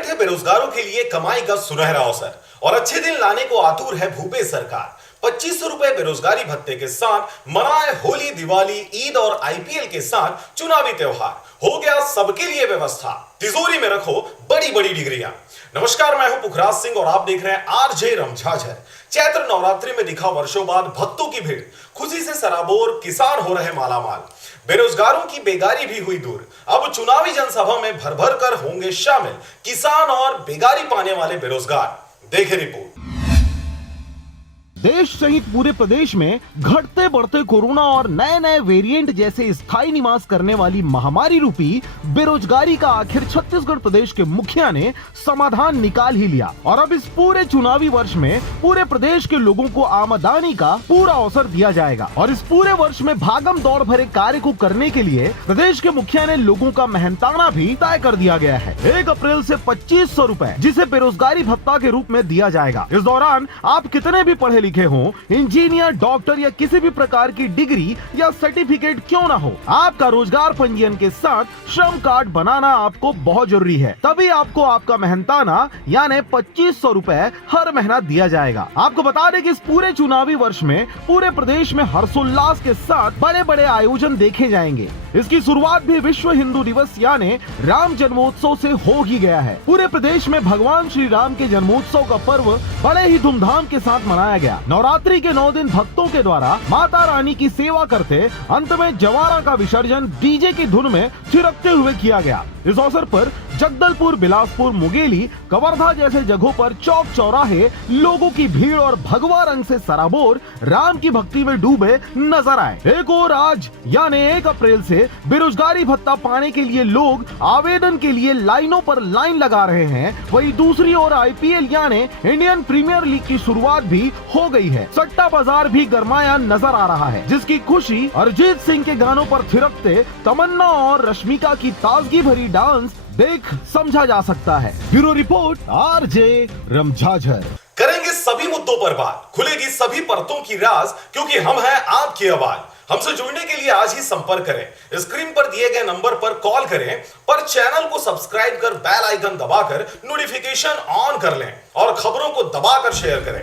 बैठे बेरोजगारों के लिए कमाई का सुनहरा अवसर और अच्छे दिन लाने को आतुर है भूपेश सरकार। 2500 रुपए बेरोजगारी भत्ते के साथ मनाए होली, दिवाली, ईद और आईपीएल के साथ चुनावी त्योहार। हो गया सबके लिए व्यवस्था, तिजोरी में रखो बड़ी बड़ी डिग्रियां। नमस्कार, मैं हूं पुखराज सिंह और आप देख रहे हैं आरजे रमझाझर। चैत्र नवरात्रि में दिखा वर्षों बाद भक्तों की भीड़, खुशी से सराबोर, किसान हो रहे मालामाल, बेरोजगारों की बेगारी भी हुई दूर। अब चुनावी जनसभा में भर भर कर होंगे शामिल किसान और बेगारी पाने वाले बेरोजगार। देखें रिपोर्ट। देश सहित पूरे प्रदेश में घटते बढ़ते कोरोना और नए नए वेरिएंट जैसे स्थायी निवास करने वाली महामारी रूपी बेरोजगारी का आखिर छत्तीसगढ़ प्रदेश के मुखिया ने समाधान निकाल ही लिया और अब इस पूरे चुनावी वर्ष में पूरे प्रदेश के लोगों को आमदनी का पूरा अवसर दिया जाएगा। और इस पूरे वर्ष में भागम दौड़ भरे कार्य को करने के लिए प्रदेश के मुखिया ने लोगों का मेहनताना भी तय कर दिया गया है। 1 अप्रैल से 2500 रुपए जिसे बेरोजगारी भत्ता के रूप में दिया जाएगा। इस दौरान आप कितने भी पढ़े लिखे हो, इंजीनियर, डॉक्टर या किसी भी प्रकार की डिग्री या सर्टिफिकेट क्यों ना हो, आपका रोजगार पंजीयन के साथ श्रम कार्ड बनाना आपको बहुत जरूरी है। तभी आपको आपका मेहनताना यानी 2500 रुपए हर महीना दिया जाएगा। आपको बता दें कि इस पूरे चुनावी वर्ष में पूरे प्रदेश में हर्षोल्लास के साथ बड़े बड़े आयोजन देखे जाएंगे। इसकी शुरुआत भी विश्व हिंदू दिवस यानी राम जन्मोत्सव से हो ही गया है। पूरे प्रदेश में भगवान श्री राम के जन्मोत्सव का पर्व बड़े ही धूमधाम के साथ मनाया गया। नवरात्रि के 9 दिन भक्तों के द्वारा माता रानी की सेवा करते अंत में जवारा का विसर्जन डीजे की धुन में थिरकते हुए किया गया। इस अवसर पर जगदलपुर, बिलासपुर, मुंगेली, कवर्धा जैसे जगहों पर चौक चौराहे लोगों की भीड़ और भगवा रंग से सराबोर राम की भक्ति में डूबे नजर आए। एक और आज यानी 1 अप्रैल से बेरोजगारी भत्ता पाने के लिए लोग आवेदन के लिए लाइनों पर लाइन लगा रहे हैं, वहीं दूसरी ओर आईपीएल यानी इंडियन प्रीमियर लीग की शुरुआत भी हो गई है। सट्टा बाजार भी गरमाया नजर आ रहा है, जिसकी खुशी अरिजीत सिंह के गानों पर थिरकते तमन्ना और रश्मिका की ताजगी भरी डांस देख समझा जा सकता है। ब्यूरो रिपोर्ट, आरजे रमझाझर। करेंगे सभी मुद्दों पर बात, खुलेगी सभी परतों की राज, क्योंकि हम हैं आपकी आवाज। हमसे जुड़ने के लिए आज ही संपर्क करें। स्क्रीन पर दिए गए नंबर पर कॉल करें, पर चैनल को सब्सक्राइब कर बेल आइकन दबाकर नोटिफिकेशन ऑन कर लें और खबरों को दबाकर शेयर करें।